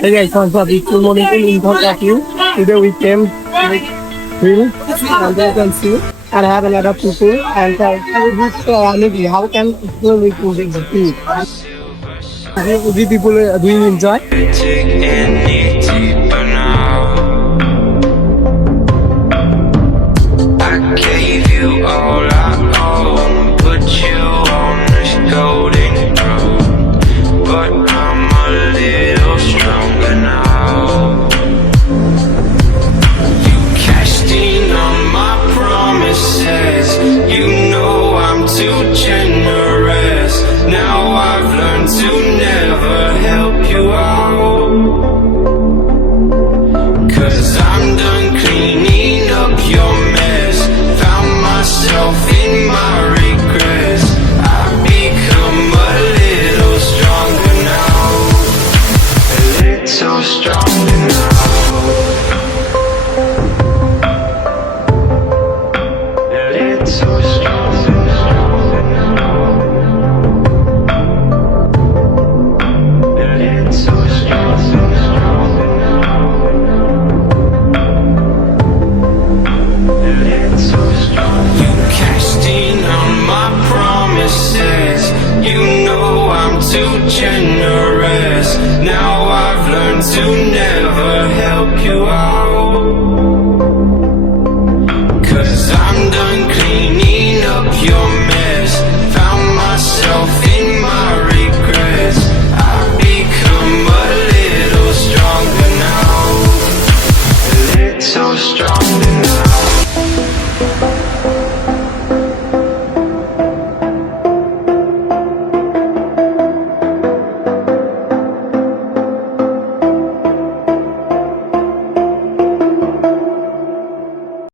Hey guys, what's up? It's good morning in front of you. Today we came with hill and you can see and have a lot of people and maybe how can we put the food? The people do you enjoy? I gave you all I own, put you on this golden road, but I'm a little stronger now. You cashed in on my promises, you know I'm too generous. Now I've learned to never help you out, 'cause I'm done cleaning up your mess, found myself in my regrets. I've become a little stronger now, a little stronger now, a little stronger now, a little stronger now. You cashed in on my promises, you know I'm too generous. Now I've learned to never help you out.